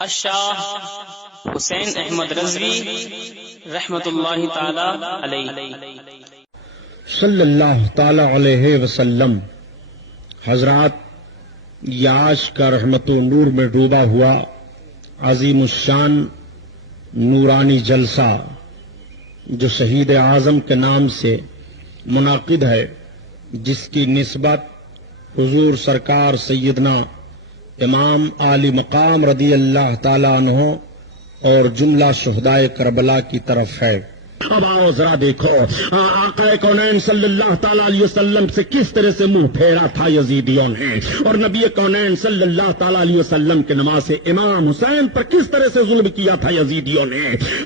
الشاہ حسین احمد رضوی رحمت اللہ تعالی علیہ۔ صلی اللہ تعالی علیہ وسلم۔ حضرات، یہ آج کا رحمت و نور میں ڈوبا ہوا عظیم الشان نورانی جلسہ جو شہید اعظم کے نام سے منعقد ہے، جس کی نسبت حضور سرکار سیدنا امام عالی مقام رضی اللہ تعالی عنہ اور جملہ شہدائے کربلا کی طرف ہے۔ اب آؤ ذرا دیکھو آقا کونین صلی اللہ تعالی علیہ وسلم سے کس طرح سے منہ پھیرا تھا یزیدیوں نے، اور نبی کونین صلی اللہ تعالی علیہ وسلم کے نماز امام حسین پر کس طرح سے ظلم کیا تھا یزیدیوں نے۔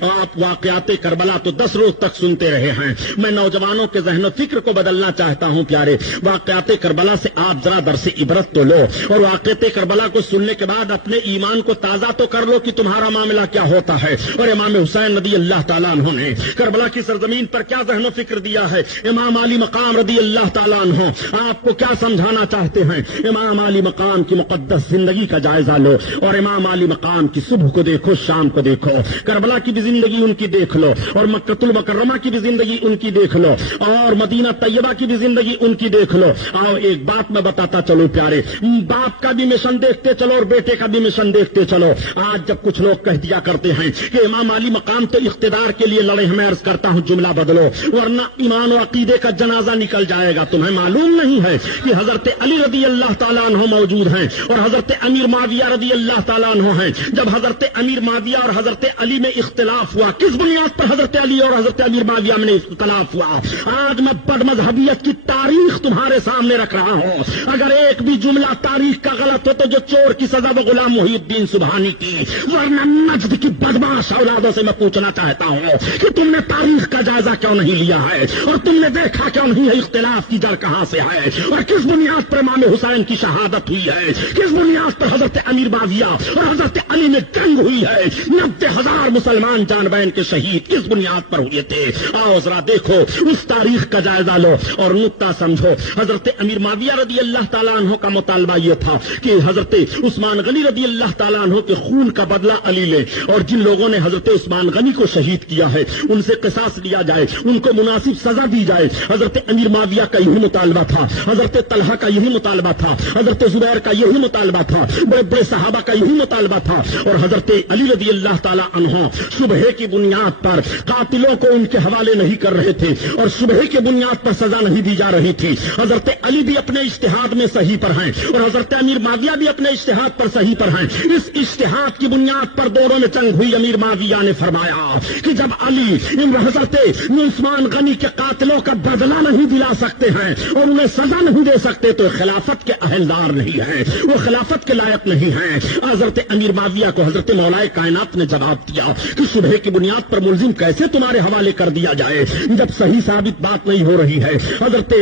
آپ واقعات کربلا تو 10 روز تک سنتے رہے ہیں، میں نوجوانوں کے ذہن و فکر کو بدلنا چاہتا ہوں پیارے۔ واقعات کربلا سے آپ ذرا درس عبرت تو لو، اور واقعات کربلا کو سننے کے بعد اپنے ایمان کو تازہ تو کر لو کہ تمہارا معاملہ کیا ہوتا ہے، اور امام حسین رضی اللہ تعالیٰ عنہ نے کربلا کی سرزمین پر کیا ذہن و فکر دیا ہے۔ امام علی مقام رضی اللہ تعالیٰ عنہ آپ کو کیا سمجھانا چاہتے ہیں۔ امام علی مقام کی مقدس زندگی کا جائزہ لو، اور امام علی مقام کی صبح کو دیکھو، شام کو دیکھو، کربلا کی بھی زندگی ان کی دیکھ لو، اور مکہ المکرمہ کی بھی زندگی ان کی دیکھ لو، اور مدینہ طیبہ کی بھی زندگی ان کی دیکھ لو۔ آؤ ایک بات میں بتاتا چلو پیارے، باپ کا بھی مشن دیکھتے چلو اور بیٹے کا بھی مشن دیکھتے چلو۔ آج جب کچھ لوگ کہہ دیا کرتے ہیں کہ امام علی مقام تو اقتدار کے لیے لڑے، ہمیں عرض کرتا ہوں جملہ بدلو ورنہ ایمان و عقیدے کا جنازہ نکل جائے گا۔ تمہیں معلوم نہیں ہے کہ حضرت علی رضی اللہ تعالیٰ عنہ موجود ہیں اور حضرت امیر معاویہ رضی اللہ تعالیٰ عنہ ہیں۔ جب حضرت امیر معاویہ اور حضرت علی میں اختلاف ہوا، کس بنیاد پر حضرت علی اور حضرت امیر معاویہ میں اختلاف ہوا؟ آج میں بد مذہبیت کی تاریخ تمہارے سامنے رکھ رہا ہوں۔ اگر ایک بھی جملہ تاریخ کا غلط ہو تو جو چور کی سزا وہ غلام محی الدین سبحانی کی، ورنہ نجد کی بدماش اولادوں سے میں پوچھنا چاہتا ہوں کہ تم نے تاریخ کا جائزہ کیوں نہیں لیا ہے، اور تم نے دیکھا کیوں نہیں ہے اختلاف کی جڑ کہاں سے ہے، اور کس بنیاد پر امام حسین کی شہادت ہوئی ہے، کس بنیاد پر حضرت امیر معاویہ اور حضرت علی میں جنگ ہوئی ہے، 90,000 مسلمان جان بین کے شہید کس بنیاد پر ہوئے تھے۔ آؤ ذرا دیکھو، اس تاریخ کا جائزہ لو اور نقطہ سمجھو۔ حضرت امیر معاویہ رضی اللہ تعالیٰ عنہ کا مطالبہ یہ تھا کہ حضرت عثمان غنی رضی اللہ تعالیٰ عنہ کے خون کا بدلہ علی لے، اور جن لوگوں نے حضرت عثمان غنی کو شہید کیا ہے ان سے قصاص لیا جائے، ان کو مناسب سزا دی جائے۔ حضرت امیر معاویہ کا یہی مطالبہ تھا، حضرت طلحہ کا یہی مطالبہ تھا، حضرت زبیر کا یہی مطالبہ تھا، بڑے بڑے صحابہ کا یہی مطالبہ تھا، اور حضرت علی رضی اللہ تعالی عنہ شبہے کی بنیاد پر قاتلوں کو ان کے حوالے نہیں کر رہے تھے، اور شبہے کی بنیاد پر سزا نہیں دی جا رہی تھی۔ حضرت علی بھی اپنے اجتہاد میں صحیح پر ہیں، اور حضرت امیر معاویہ بھی اپنے اجتہاد پر صحیح پر ہیں۔ اس اجتہاد کی بنیاد پر دونوں میں جنگ ہوئی۔ امیر معاویہ نے فرمایا کہ جب علی حضرت عثمان غنی کے قاتلوں کا بدلہ نہیں دلا سکتے ہیں اور انہیں سزا نہیں دے سکتے تو خلافت کے اہلدار نہیں ہیں، وہ خلافت کے لائق نہیں ہیں۔ حضرت امیر معاویہ کو حضرت مولا کائنات نے جواب دیا کہ شبہے کی بنیاد پر ملزم کیسے تمہارے حوالے کر دیا جائے جب صحیح ثابت بات نہیں ہو رہی ہے۔ حضرت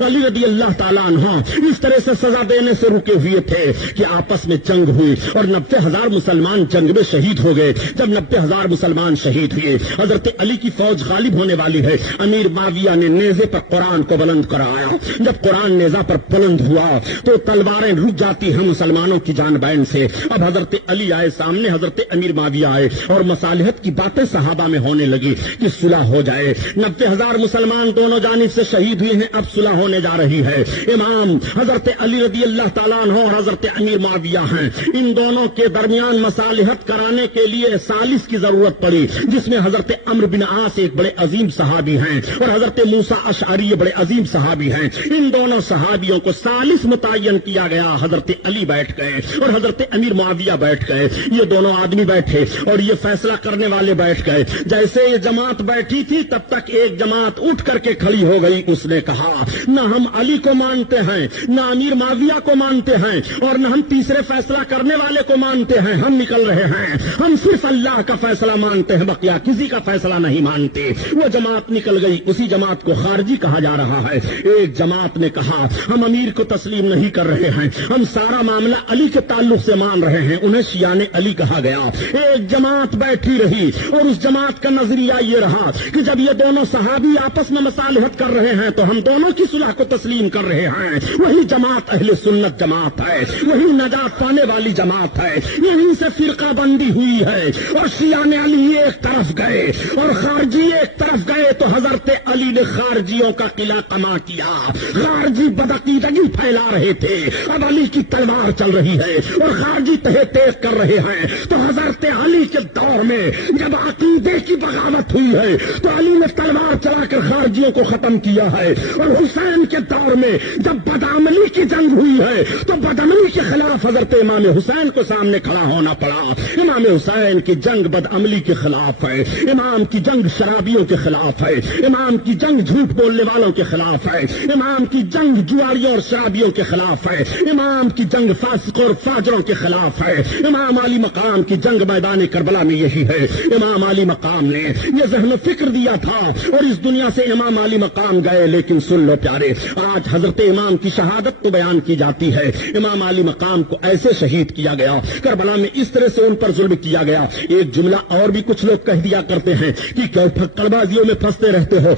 علی رضی اللہ تعالیٰ عنہ اس طرح سے سزا دینے سے رکے ہوئے تھے کہ آپس میں جنگ ہوئی اور 90,000 مسلمان جنگ میں شہید ہو گئے۔ جب 90,000 مسلمان شہید ہوئے، حضرت علی کی فوج غالب ہونے والی ہے، امیر معاویہ نے نیزے پر قرآن کو بلند کرایا۔ جب قرآن نیزہ پر بلند ہوا تو تلواریں رک جاتی ہیں مسلمانوں کی جان بین سے۔ اب حضرت علی آئے سامنے، حضرت امیر معاویہ آئے، اور مصالحت کی باتیں صحابہ میں ہونے لگی کہ صلح ہو جائے۔ 90,000 مسلمان دونوں جانب سے شہید ہوئے ہیں، اب صلح ہونے جا رہی ہے۔ امام حضرت علی رضی اللہ تعالیٰ عنہ اور حضرت امیر معاویہ ہیں، ان دونوں کے درمیان مصالحت کرانے کے لیے ثالث کی ضرورت پڑی، جس میں حضرت عمرو بن عاص ایک بڑے عظیم صحابی ہیں اور حضرت موسیٰ اشعری بڑے عظیم صحابی ہیں۔ ان دونوں صحابیوں کو ثالث متعین کیا گیا۔ حضرت علی بیٹھ گئے اور حضرت امیر معاویہ بیٹھ گئے۔ یہ دونوں آدمی بیٹھے اور یہ فیصلہ کرنے والے بیٹھ گئے۔ جیسے یہ جماعت بیٹھی تھی تب تک ایک جماعت اٹھ کر کے کھڑی ہو گئی۔ اس نے کہا نہ ہم علی کو مانتے ہیں، نہ امیر معاویہ کو مانتے ہیں، اور نہ ہم تیسرے فیصلہ کرنے والے کو مانتے ہیں۔ ہم نکل رہے ہیں، ہم صرف اللہ کا فیصلہ مانتے ہیں، بقیہ کسی کا فیصلہ نہیں نہیں مانتے، وہ جماعت نکل گئی، اسی جماعت کو خارجی کہا جا رہا ہے۔ ایک جماعت نے کہا ہم امیر کو تسلیم نہیں کر رہے ہیں، ہم سارا معاملہ علی کے تعلق سے مان رہے ہیں، انہیں شیعان علی کہا گیا۔ ایک جماعت بیٹھی رہی اور اس جماعت کا نظریہ یہ رہا کہ جب یہ دونوں صحابی آپس میں مصالحت کر رہے ہیں تو ہم دونوں کی صلح کو تسلیم کر رہے ہیں۔ وہی جماعت اہل سنت جماعت ہے، وہی نجات پانے والی جماعت ہے، یہیں سے فرقہ بندی ہوئی ہے۔ اور شیعان علی ایک طرف گئے اور خارجی ایک طرف گئے تو حضرت علی نے خارجیوں کا قلعہ قما کیا۔ خارجی بدعقیدگی پھیلا رہے تھے، اب علی کی تلوار چل رہی ہے اور خارجی تہے تیز کر رہے ہیں۔ تو حضرت علی کے دور میں جب عقیدے کی بغاوت ہوئی ہے تو علی نے تلوار چلا کر خارجیوں کو ختم کیا ہے، اور حسین کے دور میں جب بدعملی کی جنگ ہوئی ہے تو بدعملی کے خلاف حضرت امام حسین کو سامنے کھڑا ہونا پڑا۔ امام حسین کی جنگ بدعملی کے خلاف ہے، امام کی جنگ شرابیوں کے خلاف ہے، امام کی جنگ جھوٹ بولنے والوں کے خلاف ہے، امام کی جنگ جواریوں اور شرابیوں کے خلاف ہے، امام کی جنگ فاسقوں اور فاجروں کے خلاف ہے۔ امام علی مقام کی جنگ میدان کربلا میں یہی ہے۔ امام علی مقام نے یہ ذہن و فکر دیا تھا اور اس دنیا سے امام علی مقام گئے، لیکن سن لو پیارے، آج حضرت امام کی شہادت تو بیان کی جاتی ہے، امام علی مقام کو ایسے شہید کیا گیا، کربلا میں اس طرح سے ان پر ظلم کیا گیا۔ ایک جملہ اور بھی کچھ لوگ کہہ دیا کرتے ہیں کہ کیوں پھکڑ بازیوں میں پھنستے رہتے ہو،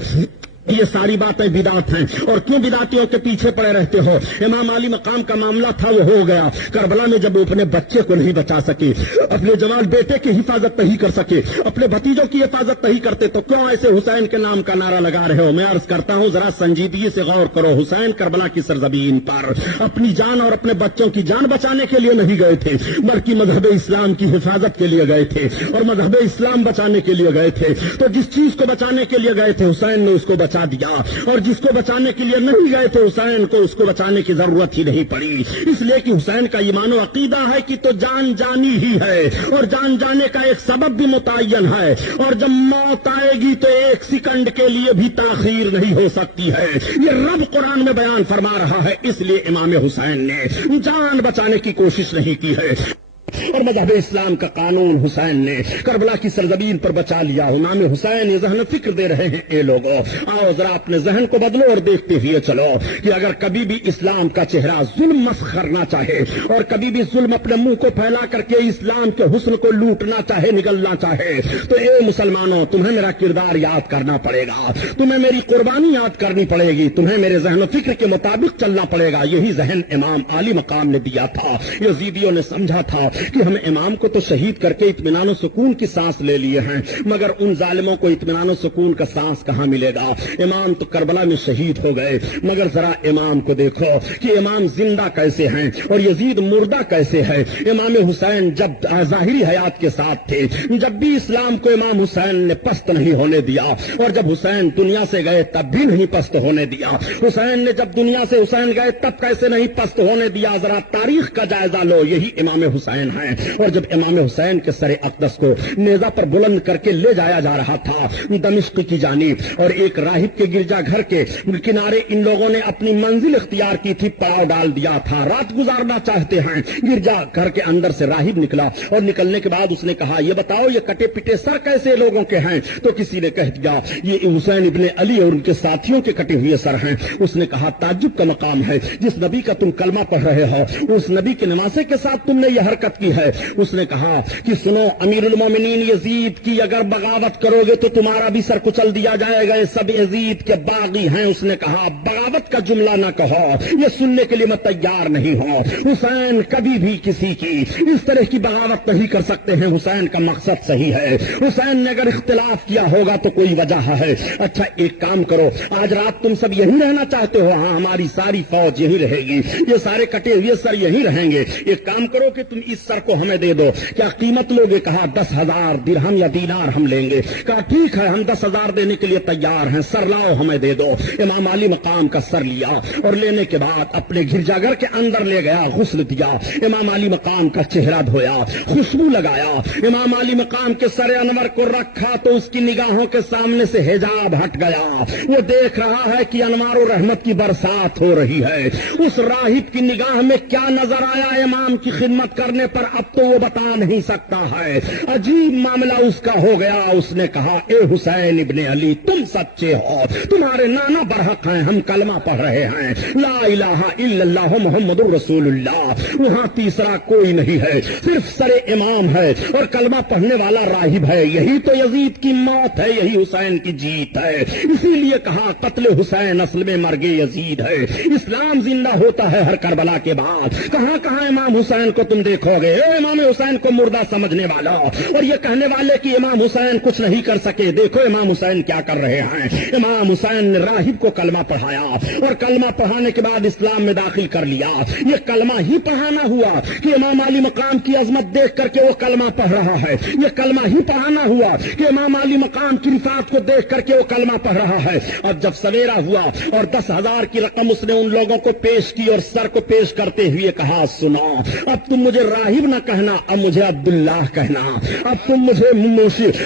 یہ ساری باتیں بدعت ہیں اور کیوں بدعتیوں کے پیچھے پڑے رہتے ہو۔ امام علی مقام کا معاملہ تھا وہ ہو گیا، کربلا میں جب وہ اپنے بچے کو نہیں بچا سکے، اپنے جوان بیٹے کی حفاظت نہیں کر سکے، اپنے بھتیجوں کی حفاظت نہیں کرتے تو کیوں ایسے حسین کے نام کا نعرہ لگا رہے ہو؟ میں عرض کرتا ہوں ذرا سنجیدگی سے غور کرو، حسین کربلا کی سرزمین پر اپنی جان اور اپنے بچوں کی جان بچانے کے لیے نہیں گئے تھے، بلکہ مذہب اسلام کی حفاظت کے لیے گئے تھے اور مذہب اسلام بچانے کے لیے گئے تھے۔ تو جس چیز کو بچانے کے لیے گئے تھے حسین نے اس کو بچا دیا، اور جس کو بچانے کے لیے نہیں گئے تھے حسین کو اس کو بچانے کی ضرورت ہی نہیں پڑی، اس لیے کہ حسین کا ایمان و عقیدہ ہے کہ تو جان جانی ہی ہے اور جان جانے کا ایک سبب بھی متعین ہے، اور جب موت آئے گی تو ایک سیکنڈ کے لیے بھی تاخیر نہیں ہو سکتی ہے، یہ رب قرآن میں بیان فرما رہا ہے۔ اس لیے امام حسین نے جان بچانے کی کوشش نہیں کی ہے اور مذہب اسلام کا قانون حسین نے کربلا کی سرزمین پر بچا لیا۔ امام حسین یہ ذہن فکر دے رہے ہیں، اے لوگوں آؤ ذرا اپنے ذہن کو بدلو اور دیکھتے ہوئے چلو کہ اگر کبھی بھی اسلام کا چہرہ ظلم مسخ کرنا چاہے اور کبھی بھی ظلم اپنے منہ کو پھیلا کر کے اسلام کے حسن کو لوٹنا چاہے، نگلنا چاہے، تو اے مسلمانوں تمہیں میرا کردار یاد کرنا پڑے گا، تمہیں میری قربانی یاد کرنی پڑے گی، تمہیں میرے ذہن و فکر کے مطابق چلنا پڑے گا۔ یہی ذہن امام علی مقام نے دیا تھا۔ یزیدیوں نے سمجھا تھا کہ ہم امام کو تو شہید کر کے اطمینان و سکون کی سانس لے لیے ہیں، مگر ان ظالموں کو اطمینان و سکون کا سانس کہاں ملے گا؟ امام تو کربلا میں شہید ہو گئے، مگر ذرا امام کو دیکھو کہ امام زندہ کیسے ہیں اور یزید مردہ کیسے ہے۔ امام حسین جب ظاہری حیات کے ساتھ تھے، جب بھی اسلام کو امام حسین نے پست نہیں ہونے دیا، اور جب حسین دنیا سے گئے تب بھی نہیں پست ہونے دیا۔ حسین نے جب دنیا سے حسین گئے تب کیسے نہیں پست ہونے دیا؟ ذرا تاریخ کا جائزہ لو، یہی امام حسین ہیں۔ اور جب امام حسین کے سر اقدس کو نیزہ پر بلند کر کے لے جایا جا رہا تھا دمشق کی جانب، اور ایک راہب کے گرجا گھر کے کنارے ان لوگوں نے اپنی منزل اختیار کی تھی، پڑاؤ ڈال دیا تھا، رات گزارنا چاہتے ہیں۔ گرجا گھر کے اندر سے راہب نکلا اور نکلنے کے بعد اس نے کہا یہ بتاؤ یہ کٹے پٹے سر کیسے لوگوں کے ہیں؟ تو کسی نے کہہ دیا یہ حسین ابن علی اور ان کے ساتھیوں کے کٹے ہوئے سر ہیں۔ اس نے کہا تعجب کا مقام ہے، جس نبی کا تم کلمہ پڑھ رہے ہو اس نبی کے نواسے کے ساتھ تم نے یہ حرکت کی ہے۔ اس نے کہا کہ سنو امیر المومنین یزید کی اگر بغاوت کرو گے تو تمہارا بھی سر کچل دیا جائے گا، یہ سب یزید کے باغی ہیں۔ اس نے کہا بغاوت کا جملہ نہ کہو، یہ سننے کے لیے میں تیار نہیں ہوں۔ حسین کبھی بھی کسی کی اس طرح کی بغاوت نہیں کر سکتے ہیں، حسین کا مقصد صحیح ہے۔ حسین نے اگر اختلاف کیا ہوگا تو کوئی وجہ ہے۔ اچھا ایک کام کرو، آج رات تم سب یہی رہنا چاہتے ہو؟ ہاں ہماری ساری فوج یہی رہے گی، یہ سارے کٹے ہوئے سر یہی رہیں گے۔ ایک کام کرو کہ تم اس سر کو ہمیں دے دو، کیا قیمت لوگے؟ کہا 10,000 درہم یا دینار ہم لیں گے۔ کہا ٹھیک ہے ہم 10,000 دینے کے لیے تیار ہیں، سر لاؤ ہمیں دے دو۔ امام علی مقام کا سر لیا اور لینے کے بعد اپنے گرجا گھر کے اندر لے گیا، غسل دیا، امام علی مقام کا چہرہ دھویا، خوشبو لگایا، امام علی مقام کے سر انور کو رکھا تو اس کی نگاہوں کے سامنے سے حجاب ہٹ گیا، وہ دیکھ رہا ہے کہ انوار و رحمت کی برسات ہو رہی ہے۔ اس راہب کی نگاہ میں کیا نظر آیا؟ امام کی خدمت کرنے پر اب تو وہ بتا نہیں سکتا ہے۔ عجیب معاملہ اس کا ہو گیا۔ اس نے کہا اے حسین ابن علی تم سچے ہو، تمہارے نانا برحق ہیں، ہم کلمہ پڑھ رہے ہیں لا الہ الا اللہ محمد الرسول اللہ۔ وہاں تیسرا کوئی نہیں ہے، صرف سر امام ہے اور کلمہ پڑھنے والا راہب ہے۔ یہی تو یزید کی موت ہے، یہی حسین کی جیت ہے۔ اسی لیے کہا قتل حسین اصل میں مرگ یزید ہے۔ اسلام زندہ ہوتا ہے ہر کربلا کے بعد۔ کہاں کہاں امام حسین کو تم دیکھو گے؟ اے امام حسین کو مردہ سمجھنے والا اور یہ کہنے والے کہ امام حسین کچھ نہیں کر سکے، دیکھو امام حسین کیا کر رہے ہیں۔ امام حسین نے راہب کو کلمہ پڑھایا اور کلمہ پڑھانے کے بعد اسلام میں داخل کر لیا۔ یہ کلمہ ہی پڑھانا ہوا کہ امام علی مقام کی عظمت دیکھ کر کے وہ کلمہ پڑھ رہا ہے۔ یہ کلمہ ہی پڑھانا ہوا کہ امام علی مقام کی رفعت کو دیکھ کر کے وہ کلمہ پڑھ رہا ہے۔ اب جب سویرا ہوا اور 10,000 کی رقم اس نے ان لوگوں کو پیش کی اور سر کو پیش کرتے ہوئے کہا سنو، اب تم مجھے راہب نہ کہنا، اب مجھے عبداللہ کہنا، اب تم مجھے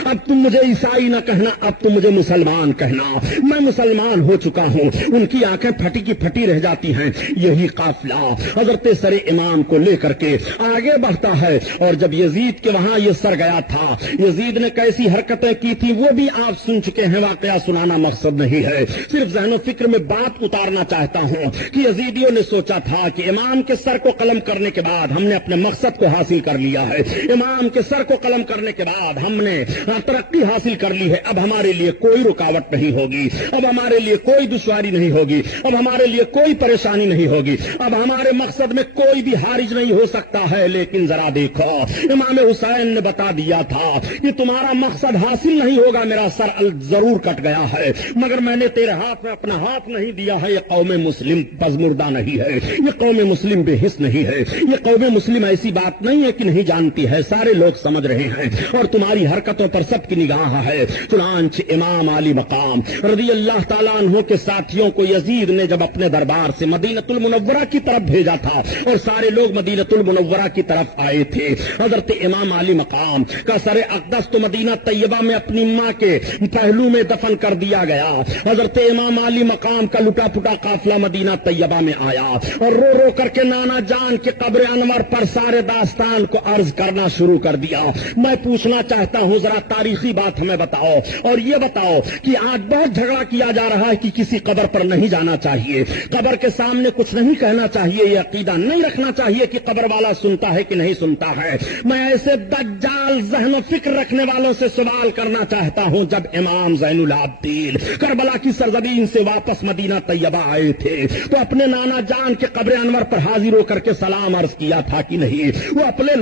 اب تم مجھے عیسائی نہ کہنا، اب تم مجھے مسلمان کہنا۔ میں مسلمان ہو چکا ہوں۔ ان کی آنکھیں پھٹی کی پھٹی رہ جاتی ہیں۔ یہی قافلہ حضرت سر امام کو لے کر کے آگے بڑھتا ہے اور جب یزید کے وہاں یہ سر گیا تھا، یزید نے کیسی حرکتیں کی تھی وہ بھی آپ سن چکے ہیں۔ واقعہ سنانا مقصد نہیں ہے، صرف ذہن و فکر میں بات اتارنا چاہتا ہوں کہ یزیدیوں نے سوچا تھا کہ امام کے سر کو قلم کرنے کے بعد ہم نے اپنے مقصد کو حاصل کر لیا ہے، امام کے سر کو قلم کرنے کے بعد ہم نے ترقی حاصل کر لی ہے، اب ہمارے لیے کوئی رکاوٹ نہیں ہوگی، اب ہمارے لیے کوئی دشواری نہیں ہوگی، اب ہمارے لیے کوئی پریشانی نہیں ہوگی، اب ہمارے مقصد میں کوئی بھی حارج نہیں ہو سکتا ہے۔ لیکن ذرا دیکھو، امام حسین نے بتا دیا تھا کہ تمہارا مقصد حاصل نہیں ہوگا، میرا سر ضرور کٹ گیا ہے مگر میں نے تیرے ہاتھ میں اپنا ہاتھ نہیں دیا ہے۔ یہ قوم مسلم پزمردہ نہیں ہے، یہ قوم مسلم بے حس نہیں ہے، یہ قوم مسلم ایسی بات نہیں ہے کہ نہیں جانتی ہے، سارے لوگ سمجھ رہے ہیں اور تمہاری حرکتوں پر سب کی نگاہ ہے۔ چنانچہ امام علی مقام رضی اللہ تعالیٰ عنہ کے ساتھیوں کو یزید نے جب اپنے دربار سے مدینہ المنورہ کی طرف بھیجا تھا اور سارے لوگ مدینہ المنورہ کی طرف آئے تھے، حضرت امام علی مقام کا سر اقدس تو مدینہ طیبہ میں اپنی ماں کے پہلو میں دفن کر دیا گیا۔ حضرت امام علی مقام کا لٹا پٹا قافلہ مدینہ طیبہ میں آیا اور رو رو کر کے نانا جان کے قبر انور پر سارے داستان کو عرض کرنا شروع کر دیا۔ میں پوچھنا چاہتا ہوں ذرا تاریخی بات ہمیں بتاؤ اور یہ بتاؤ کہ آج بہت جھگڑا کیا جا رہا ہے کہ کسی قبر پر نہیں جانا چاہیے، قبر کے سامنے کچھ نہیں کہنا چاہیے، یہ عقیدہ نہیں رکھنا چاہیے کہ قبر والا سنتا ہے کہ نہیں سنتا ہے۔ میں ایسے دجال ذہن و فکر رکھنے والوں سے سوال کرنا چاہتا ہوں، جب امام زین العابدین کربلا کی سرزمین سے واپس مدینہ طیبہ آئے تھے تو اپنے نانا جان کے قبر انور پر حاضر ہو کر کے سلام عرض کیا تھا کہ نہیں؟ وہ اپنے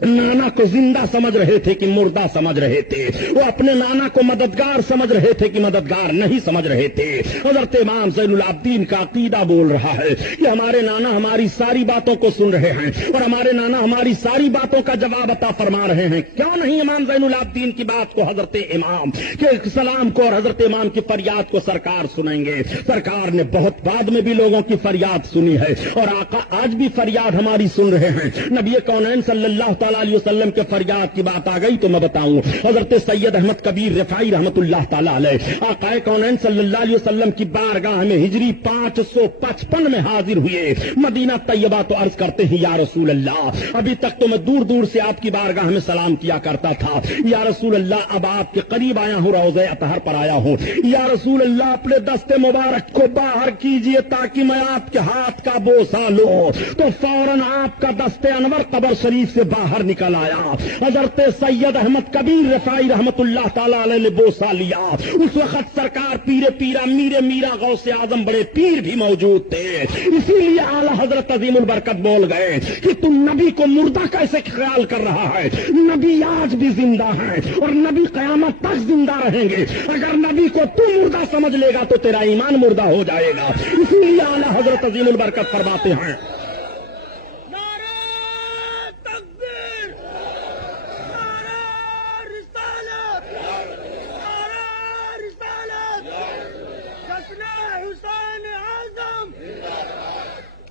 نانا کو زندہ سمجھ رہے تھے کہ مردہ سمجھ رہے تھے، وہ اپنے نانا کو مددگار سمجھ رہے تھے کہ مددگار نہیں سمجھ رہے تھے۔ حضرت امام زین العابدین کا عقیدہ بول رہا ہے کہ ہمارے نانا ہماری ساری باتوں کو سن رہے ہیں اور ہمارے نانا ہماری ساری باتوں کا جواب عطا فرما رہے ہیں، کیوں نہیں امام زین العابدین کی بات کو، حضرت امام کے سلام کو اور حضرت امام کی فریاد کو سرکار سنیں گے؟ سرکار نے بہت بعد میں بھی لوگوں کی فریاد سنی ہے اور آقا آج بھی فریاد ہماری سن رہے ہیں۔ نبی کونین صلی اللہ تعالیٰ علیہ وسلم کے فریاد کی بات آ گئی تو میں بتاؤں، حضرت سید احمد کبیر رفاعی رحمت اللہ تعالیٰ علیہ آقا کونین صلی اللہ علیہ وسلم کی بارگاہ میں ہجری 555 میں حاضر ہوئے مدینہ طیبہ تو عرض کرتے ہیں یا رسول اللہ، ابھی تک تو میں دور دور سے آپ کی بارگاہ میں سلام کیا کرتا تھا، یا رسول اللہ اب آپ کے قریب آیا ہوں، روضہ اطہر پر آیا ہوں، یا رسول اللہ اپنے دست مبارک کو باہر کیجئے تاکہ میں آپ کے ہاتھ کا بوسہ لوں۔ تو فوراً آپ کا دست انور قبر شریف سے باہر نکل آیا۔ حضرت سید احمد کبیر رفاعی رحمت اللہ تعالیٰ علیہ نے بوسہ لیا۔ اس وقت سرکار پیر پیرا میرے میرا غوث اعظم بڑے پیر بھی موجود تھے، اسی لیے اعلیٰ حضرت عظیم البرکت بول گئے کہ تم نبی کو مردہ کیسے خیال کر رہا ہے؟ نبی آج بھی زندہ ہے اور نبی قیامت تک زندہ رہیں گے، اگر نبی کو تو مردہ سمجھ لے گا تو تیرا ایمان مردہ ہو جائے گا۔ اسی لیے اعلیٰ حضرت عظیم البرکت فرماتے ہیں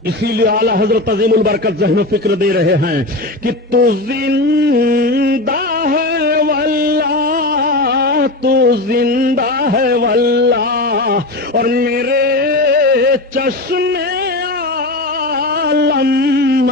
اسی لیے اعلیٰ حضرت عظیم البرکت ذہن و فکر دے رہے ہیں کہ تو زندہ ہے واللہ، تو زندہ ہے واللہ، اور میرے چشم عالم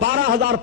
12,000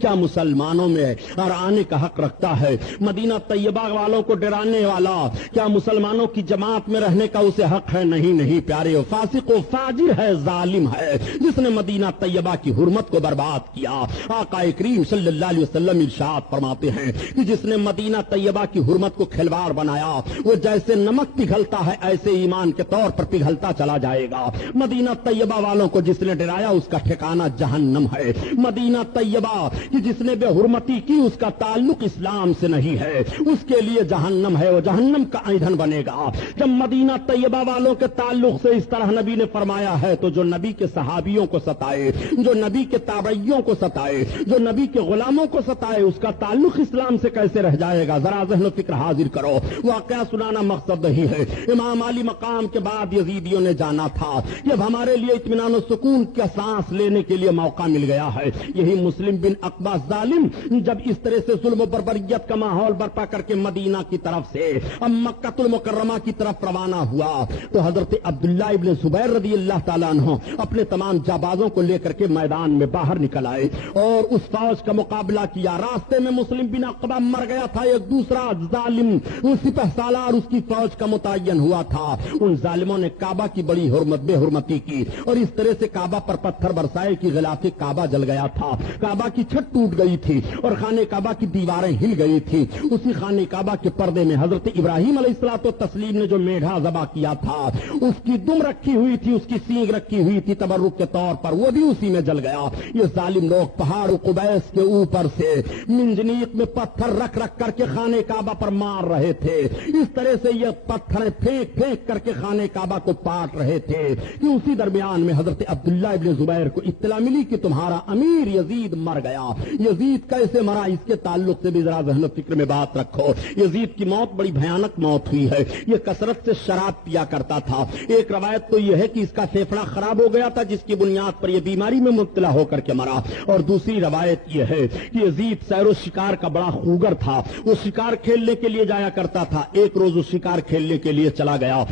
کیا مسلمانوں میں اور آنے کا حق رکھتا ہے؟ مدینہ طیبہ والوں کو ڈرانے والا کیا مسلمانوں کی جماعت میں رہنے کا اسے حق ہے؟ نہیں نہیں پیارے، فاسق و فاجر ہے، ظالم ہے جس نے مدینہ طیبہ کی حرمت کو برباد کیا۔ آقا کریم صلی اللہ علیہ وسلم ارشاد فرماتے ہیں کہ جس نے مدینہ طیبہ کی حرمت کو کھلواڑ بنایا وہ جیسے نمک پگھلتا ہے ایسے ایمان کے طور پر پگھلتا چلا جائے گا۔ مدینہ طیبہ والوں کو جس نے ڈرایا اس کا ٹھکانہ جہنم ہے۔ مدینہ طیبہ کہ جس نے بے حرمتی کی اس کا تعلق اسلام سے نہیں ہے، اس کے لیے جہنم ہے، وہ جہنم کا ایندھن بنے گا۔ جب مدینہ طیبہ والوں کے تعلق سے اس طرح نبی نے فرمایا ہے تو جو نبی کے صحابیوں کو ستائے، جو نبی کے تابعیوں کو ستائے، جو نبی کے غلاموں کو ستائے، اس کا تعلق اسلام سے کیسے رہ جائے گا؟ ذرا ذہن و فکر حاضر کرو۔ واقعہ سنانا مقصد نہیں ہے۔ امام علی مقام کے بعد یزیدیوں نے جانا تھا کہ اب ہمارے لیے اطمینان و سکون کا سانس لینے کے لیے موقع مل گیا ہے۔ یہی مسلم بن عقبہ ظالم جب اس طرح سے ظلم و بربریت کا ماحول برپا کر کے مدینہ کی طرف سے اب مکہ المکرمہ کی طرف روانہ ہوا تو حضرت عبداللہ ابن زبیر رضی اللہ تعالیٰ عنہ اپنے تمام جابازوں کو لے کر کے میدان میں باہر نکل آئے اور اس فوج کا مقابلہ کیا۔ راستے میں مسلم بن عقبہ مر گیا تھا، ایک دوسرا ظالم سپہ سالار اس کی فوج کا متعین ہوا تھا۔ ان ظالموں نے کعبہ کی بڑی بے حرمتی کی اور اس طرح سے کعبہ پر پتھر برسائے کہ غلاف کعبہ جل گیا تھا، کعبہ کی چھت ٹوٹ گئی تھی اور خانہ کعبہ کی دیواریں ہل گئی تھی۔ اسی خانہ کعبہ کے پردے میں حضرت ابراہیم علیہ الصلوۃ والتسلیم نے جو میڑھا ذبح کیا تھا اس کی دم رکھی ہوئی تھی، اس کی سینگ رکھی ہوئی تھی تبرک کے طور پر، وہ بھی اسی میں جل گیا۔ یہ ظالم لوگ پہاڑ قبیس کے اوپر سے منجنیق میں پتھر رکھ رکھ کر کے خانہ کعبہ پر مار رہے تھے۔ اس طرح سے یہ پتھر پھینک پھینک کر کے خانہ کعبہ کو پاٹ رہے تھے کہ اسی درمیان میں حضرت عبداللہ ابن زبیر کو اطلاع ملی کہ تمہارا امیر یزید مر گیا۔ یزید کیسے مرا اس کے تعلق سے بھی ذرا ذہن و فکر میں بات رکھو۔ یزید کی موت بڑی بھیانک موت ہوئی ہے۔ یہ کثرت سے شراب پیا کرتا تھا۔ ایک روایت تو یہ ہے کہ اس کا پھیپھڑا خراب ہو گیا تھا جس کی بنیاد پر یہ بیماری میں مبتلا ہو کر کے مرا، اور دوسری روایت یہ ہے کہ یزید سیر و شکار کا بڑا خوگر تھا، وہ شکار کھیلنے کے لیے جایا کرتا تھا۔ ایک روز وہ شکار کھیلنے کے لیے چلا گیا،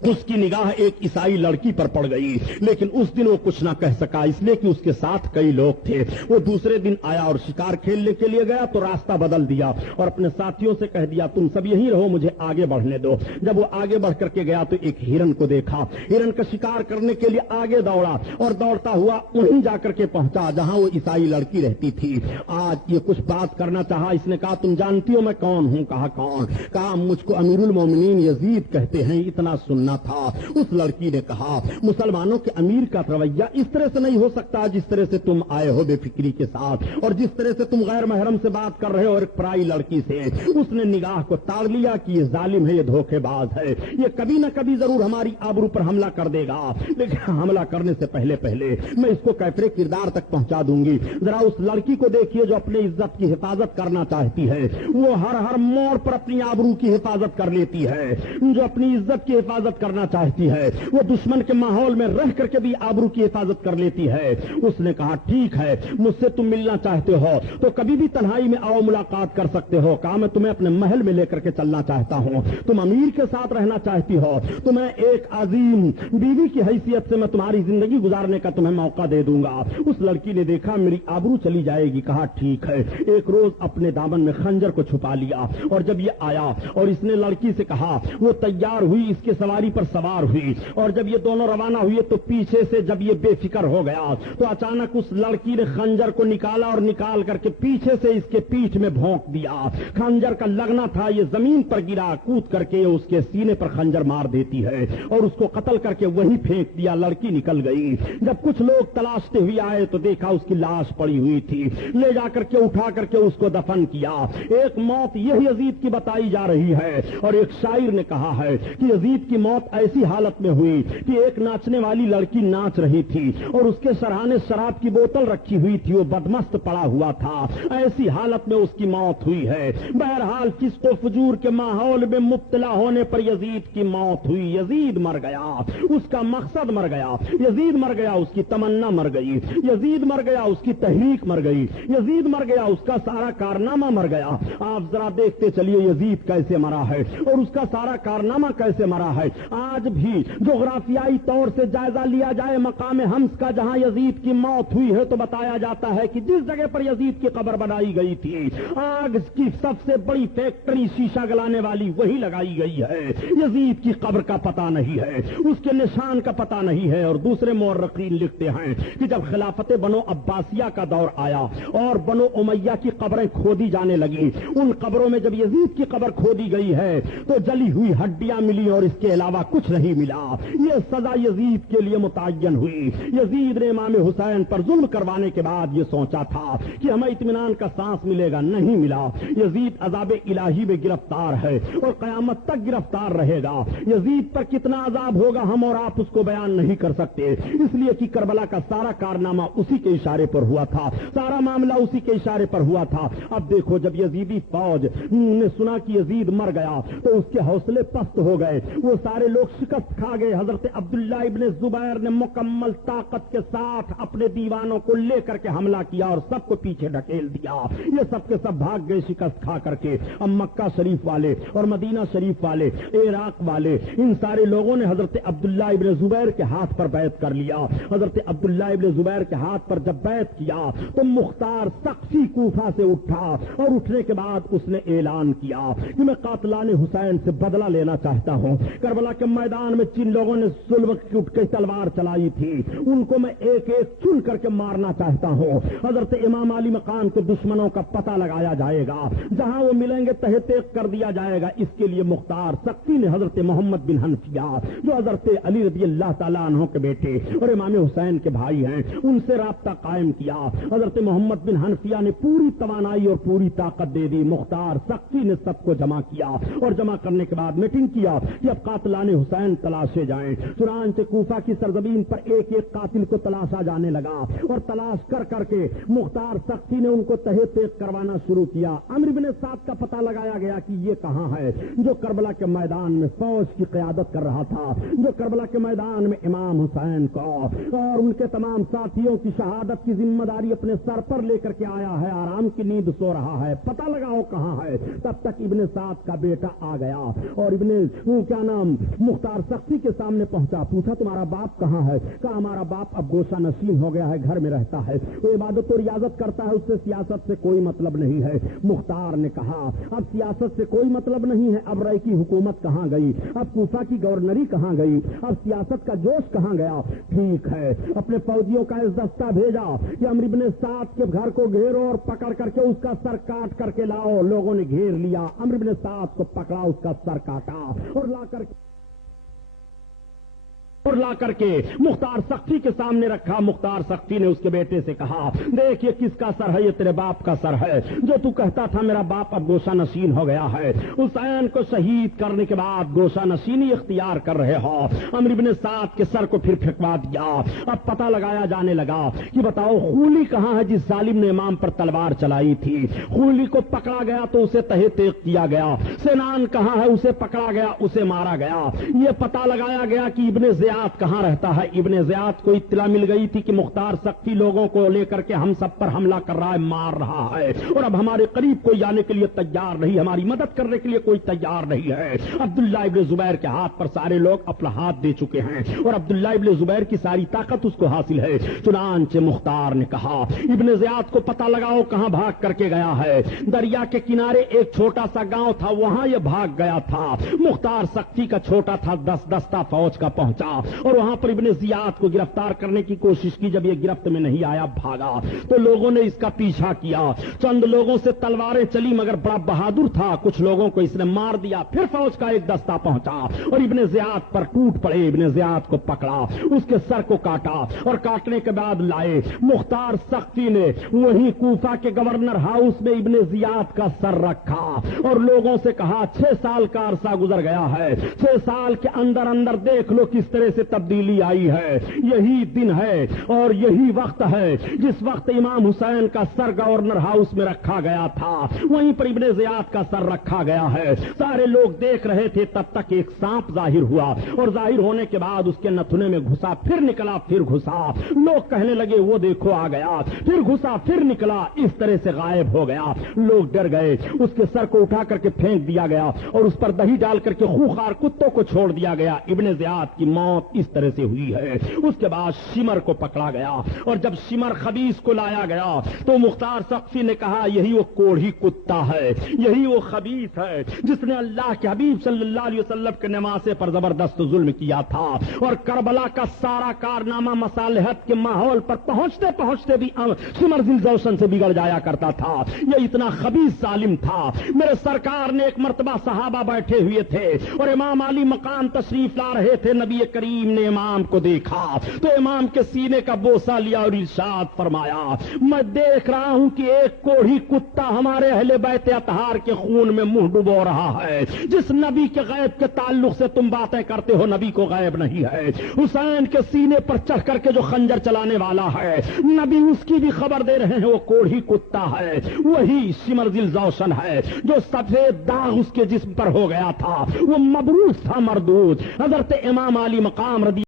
اس کی نگاہ ایک عیسائی لڑکی پر پڑ گئی، لیکن اس دن وہ کچھ نہ کہہ سکا اس لیے کہ اس کے ساتھ کئی لوگ تھے۔ وہ دوسرے دن آیا اور شکار کھیلنے کے لیے گیا تو راستہ بدل دیا اور اپنے ساتھیوں سے کہہ دیا تم سب یہیں رہو، مجھے آگے بڑھنے دو۔ جب وہ آگے بڑھ کر کے گیا تو ایک ہرن کو دیکھا، ہرن کا شکار کرنے کے لیے آگے دوڑا اور دوڑتا ہوا وہیں جا کر کے پہنچا جہاں وہ عیسائی لڑکی رہتی تھی۔ آج یہ کچھ بات کرنا چاہا، اس نے کہا تم جانتی ہو میں کون ہوں؟ کہا کون؟ کہا مجھ کو امیر المومنین یزید کہتے ہیں۔ اتنا سننا تھا۔ اس لڑکی نے کہا مسلمانوں کے امیر کا رویہ اس طرح سے نہیں ہو سکتا جس طرح سے تم آئے ہو بے فکری کے ساتھ، اور جس طرح سے تم غیر محرم سے بات کر رہے ہو اور ایک پرائی لڑکی سے۔ اس نے نگاہ کو تاڑ لیا کہ یہ ظالم ہے، یہ دھوکے باز ہے، یہ کبھی نہ کبھی ضرور ہماری آبرو پر حملہ کر دے گا، لیکن حملہ کرنے سے پہلے میں اس کو کیفر کردار تک پہنچا دوں گی۔ ذرا اس لڑکی کو دیکھیے جو اپنی عزت کی حفاظت کرنا چاہتی ہے، وہ ہر موڑ پر اپنی آبرو کی حفاظت کر لیتی ہے، جو اپنی عزت کی حفاظت کرنا چاہتی ہے وہ دشمن کے ماحول میں رہ کر کے بھی آبرو کی حفاظت کر لیتی ہے۔ اس نے کہا ٹھیک ہے، مجھ سے تم ملنا چاہتے ہو تو کبھی بھی تنہائی میں آؤ، ملاقات کر سکتے ہو۔ کہا میں تمہیں اپنے محل میں لے کر کے چلنا چاہتا ہوں، تم امیر کے ساتھ رہنا چاہتی ہو تو میں ایک عظیم بیوی کی حیثیت سے میں تمہاری زندگی گزارنے کا تمہیں موقع دے دوں گا۔ اس لڑکی نے دیکھا میری آبرو چلی جائے گی، کہا ٹھیک ہے۔ ایک روز اپنے دامن میں خنجر کو چھپا لیا اور جب یہ آیا اور اس نے لڑکی سے کہا، وہ تیار ہوئی، اس کے سواری پر سوار ہوئی اور جب یہ دونوں روانہ ہوئے تو پیچھے سے جب یہ بے فکر ہو گیا تو اچانک اس لڑکی نے خنجر کو نکالا اور نکال کر کے پیچھے سے اس کے پیٹھ میں بھونک دیا۔ خنجر کا لگنا تھا، یہ زمین پر گرا، کود کر کے اس کے سینے پر خنجر مار دیتی ہے اور اس کو قتل کر کے وہیں پھینک دیا۔ لڑکی نکل گئی۔ جب کچھ لوگ تلاشتے ہوئے آئے تو دیکھا اس کی لاش پڑی ہوئی تھی، لے جا کر کے اٹھا کر کے اس کو دفن کیا۔ ایک موت یہ یزید کی بتائی جا رہی ہے اور ایک شاعر نے کہا ہے کہ یزید کی موت ایسی حالت میں ہوئی کہ ایک ناچنے والی لڑکی ناچ رہی تھی اور اس کے سرہانے شراب کی بوتل رکھی ہوئی تھی، وہ بدمست پڑا ہوا تھا، ایسی حالت میں اس کی موت ہوئی ہے۔ بہرحال فسق و فجور کے ماحول میں مبتلا ہونے پر یزید کی موت ہوئی۔ یزید مر گیا، اس کا مقصد مر گیا، یزید مر گیا، اس کی تمنا مر گئی، یزید مر گیا، اس کی تحریک مر گئی، یزید مر گیا، اس کا سارا کارنامہ مر گیا۔ آپ ذرا دیکھتے چلیے یزید کیسے مرا ہے اور اس کا سارا کارنامہ کیسے مرا ہے۔ آج بھی جغرافیائی طور سے جائزہ لیا جائے مقام حمص کا جہاں یزید کی موت ہوئی ہے تو بتایا جاتا ہے کہ جس جگہ پر یزید کی قبر بنائی گئی تھی آگ کی سب سے بڑی فیکٹری شیشہ گلانے والی وہی لگائی گئی ہے. یزید کی قبر کا پتہ نہیں ہے, اس کے نشان کا پتہ نہیں ہے. اور دوسرے مورخین لکھتے ہیں کہ جب خلافت بنو عباسیہ کا دور آیا اور بنو امیہ کی قبریں کھودی جانے لگی, ان قبروں میں جب یزید کی قبر کھودی گئی ہے تو جلی ہوئی ہڈیاں ملی اور اس کے علاوہ کچھ نہیں ملا. یہ سزا یزید کے لیے متعین ہوئی. یزید نے امام حسین پر ظلم کروانے کے بعد یہ سوچا تھا کہ ہمیں اطمینان کا سانس ملے گا, نہیں ملا. یزید عذاب الہی میں گرفتار ہے اور قیامت تک گرفتار رہے گا. یزید پر کتنا عذاب ہوگا ہم اور آپ اس کو بیان نہیں کر سکتے, اس لیے کہ کربلا کا سارا کارنامہ اسی کے اشارے پر ہوا تھا, سارا معاملہ اسی کے اشارے پر ہوا تھا. اب دیکھو جب یزیدی فوج نے سنا کہ یزید مر گیا تو اس کے حوصلے پست ہو گئے, وہ سارے لوگ شکست کھا گئے. حضرت عبداللہ ابن زبیر نے مکمل طاقت کے ساتھ اپنے دیوانوں کو لے کر کے حملہ کیا اور سب کو پیچھے ڈھکیل دیا. یہ سب کے سب بھاگ گئے شکست کھا کر کے. اب مکہ شریف والے اور مدینہ شریف والے, عراق والے, ان سارے لوگوں نے حضرت عبداللہ ابن زبیر کے ہاتھ پر بیعت کر لیا. حضرت عبداللہ ابن زبیر کے ہاتھ پر جب بیعت کیا تو مختار سقفی کوفہ سے اٹھا اور اٹھنے کے بعد اس نے اعلان کیا کہ میں قاتلان حسین سے بدلہ لینا چاہتا ہوں. کربلا کے میدان میں جن لوگوں نے ظلم کی تلوار چلائی تھی ان کو میں ایک ایک چن کر کے مارنا چاہتا ہوں. حضرت امام علی مقام کے دشمنوں کا پتہ لگایا جائے گا, جہاں وہ ملیں گے تہہ تیغ کر دیا جائے گا. اس کے لیے مختار سقفی نے حضرت محمد بن حنفیہ جو حضرت علی رضی اللہ تعالیٰ عنہ کے بیٹے اور امام حسین کے بھائی ہیں ان سے رابطہ قائم کیا. حضرت محمد بن حنفیہ نے پوری توانائی اور پوری طاقت دے دی. مختار سقفی نے سب کو جمع کیا اور جمع کرنے کے بعد میٹنگ کیا کہ اب قاتلان حسین تلاشے جائیں. چنانچہ کوفہ کی سرزمین پر ایک ایک قاتل کو تلاشا جانے لگا اور تلاش کر کر کے مختار سقفی نے ان کو تہہ تیغ کروانا شروع کیا. عمرو بن سعد کا پتہ لگایا گیا کہ یہ کہاں ہے جو کربلا کے میدان میں فوج کی قیادت کر رہا تھا, جو کربلا کے میدان میں امام حسین کو اور ان کے تمام ساتھیوں کی شہادت کی ذمہ داری اپنے سر پر لے کر کے آیا ہے, آرام کی نیند سو رہا ہے, پتہ لگاؤ کہاں ہے. تب تک ابن سعد کا بیٹا آ گیا اور مختار سقفی کے سامنے پہنچا, پوچھا تمہارا باپ کہاں ہے؟ کہا ہمارا باپ اب گوشہ نشین ہو گیا ہے, گھر میں رہتا ہے, وہ عبادت و ریاضت کرتا ہے, اس سے سیاست سے کوئی مطلب نہیں ہے. مختار نے کہا اب سیاست سے کوئی مطلب نہیں ہے, اب رائے کی حکومت کہاں گئی, اب کوفہ کی گورنری کہاں گئی, اب سیاست کا جوش کہاں گیا؟ ٹھیک ہے, اپنے فوجیوں کا اس دستہ بھیجا کہ عمرو بن سعد کے گھر کو گھیرو اور پکڑ کر کے اس کا سر کاٹ کر کے لاؤ. لوگوں نے گھیر لیا, عمرو بن سعد کو پکڑا, اس کا سر کاٹا اور لا کر کے مختار سقفی کے سامنے رکھا. مختار سقفی نے اس کے بیٹے سے کہا دیکھ یہ کس کا سر ہے؟ یہ تیرے باپ کا سر ہے جو تو کہتا تھا میرا باپ اب گوشہ نشین ہو گیا ہے. حسین کو شہید کرنے کے بعد گوشہ نشینی اختیار کر رہے ہو. عمرو بن سعد کے سر کو پھر پھینکوا دیا. اب پتہ لگایا جانے لگا کہ بتاؤ خولی کہاں ہے جس ظالم نے امام پر تلوار چلائی تھی؟ خولی کو پکڑا گیا تو اسے تہہ تیغ کیا گیا. سنان کہاں ہے؟ اسے پکڑا گیا, اسے مارا گیا. یہ پتہ لگایا گیا کہ ابن زیاد کہاں رہتا ہے. ابن زیاد کو اطلاع مل گئی تھی کہ مختار سقفی لوگوں کو لے کر کے ہم سب پر حملہ کر رہا ہے, مار رہا ہے, اور اب ہمارے قریب کوئی آنے کے لیے تیار نہیں, ہماری مدد کرنے کے لیے کوئی تیار نہیں ہے. عبداللہ ابن زبیر کے ہاتھ پر سارے لوگ اپنا ہاتھ دے چکے ہیں اور عبداللہ ابن زبیر کی ساری طاقت اس کو حاصل ہے. چنانچہ مختار نے کہا ابن زیاد کو پتہ لگاؤ کہاں بھاگ کر کے گیا ہے. دریا کے کنارے ایک چھوٹا سا گاؤں تھا, وہاں یہ بھاگ گیا تھا. مختار سقفی کا چھوٹا تھا 10 دستہ فوج کا پہنچا اور وہاں پر ابن زیاد کو گرفتار کرنے کی کوشش کی. جب یہ گرفت میں نہیں آیا بھاگا تو لوگوں نے اس کا پیچھا کیا. چند لوگوں سے تلواریں چلی مگر بڑا بہادر تھا, کچھ لوگوں کو اس نے مار دیا. پھر فوج کا ایک دستہ پہنچا اور ابن زیاد پر ٹوٹ پڑے. ابن زیاد کو پکڑا, اس کے سر کو کاٹا اور کاٹنے کے بعد لائے. مختار سقفی نے وہیں کوفہ کے گورنر ہاؤس میں ابن زیاد کا سر رکھا اور لوگوں سے کہا 6 سال کا عرصہ گزر گیا ہے, 6 سال کے اندر اندر دیکھ لو کس طرح سے تبدیلی آئی ہے. یہی دن ہے اور یہی وقت ہے جس وقت امام حسین کا سر گورنر ہاؤس میں رکھا گیا تھا, وہیں پر ابن زیاد کا سر رکھا گیا ہے. سارے لوگ دیکھ رہے تھے, تب تک ایک سانپ ظاہر ہوا اور ظاہر ہونے کے بعد اس کے نتھنے میں گھسا, پھر نکلا, پھر گھسا. لوگ کہنے لگے وہ دیکھو آ گیا, پھر گھسا, پھر نکلا, اس طرح سے غائب ہو گیا. لوگ ڈر گئے. اس کے سر کو اٹھا کر کے پھینک دیا گیا اور اس پر دہی ڈال کر کے خوخار کتوں کو چھوڑ دیا گیا. ابن زیاد کی موت اس طرح سے ہوئی ہے. اس کے بعد شمر کو پکڑا گیا اور جب شمر خبیث کو لایا گیا تو مختار سقفی نے کہا یہی وہ کوڑھی کتا ہے, یہی وہ خبیث ہے جس نے اللہ کے حبیب صلی اللہ علیہ وسلم کے نواسے پر زبردست ظلم کیا تھا. اور کربلا کا سارا کارنامہ مصالحت کے ماحول پر پہنچتے پہنچتے بھی شمر ذی الجوشن سے بگڑ جایا کرتا تھا. یہ اتنا خبیث ظالم تھا. میرے سرکار نے ایک مرتبہ صحابہ بیٹھے ہوئے تھے اور امام علی مقام تشریف لا رہے تھے. نبی کریم نے امام کو دیکھا تو امام کے سینے کا بوسہ لیا اور ارشاد فرمایا میں دیکھ رہا ہوں کہ ایک کوڑھی کتا ہمارے اہل بیت اطہار کے خون میں منہ ڈبو رہا ہے. جس نبی کے غیب کے تعلق سے تم باتیں کرتے ہو نبی کو غیب نہیں ہے. حسین کے سینے پر چڑھ کر کے جو خنجر چلانے والا ہے نبی اس کی بھی خبر دے رہے ہیں, وہ کوڑھی کتا ہے, وہی شمر ذی الجوشن ہے جو سفید داغ اس کے جسم پر ہو گیا تھا. وہ مبعوث تھا مردود. حضرت امام علی مقام رضی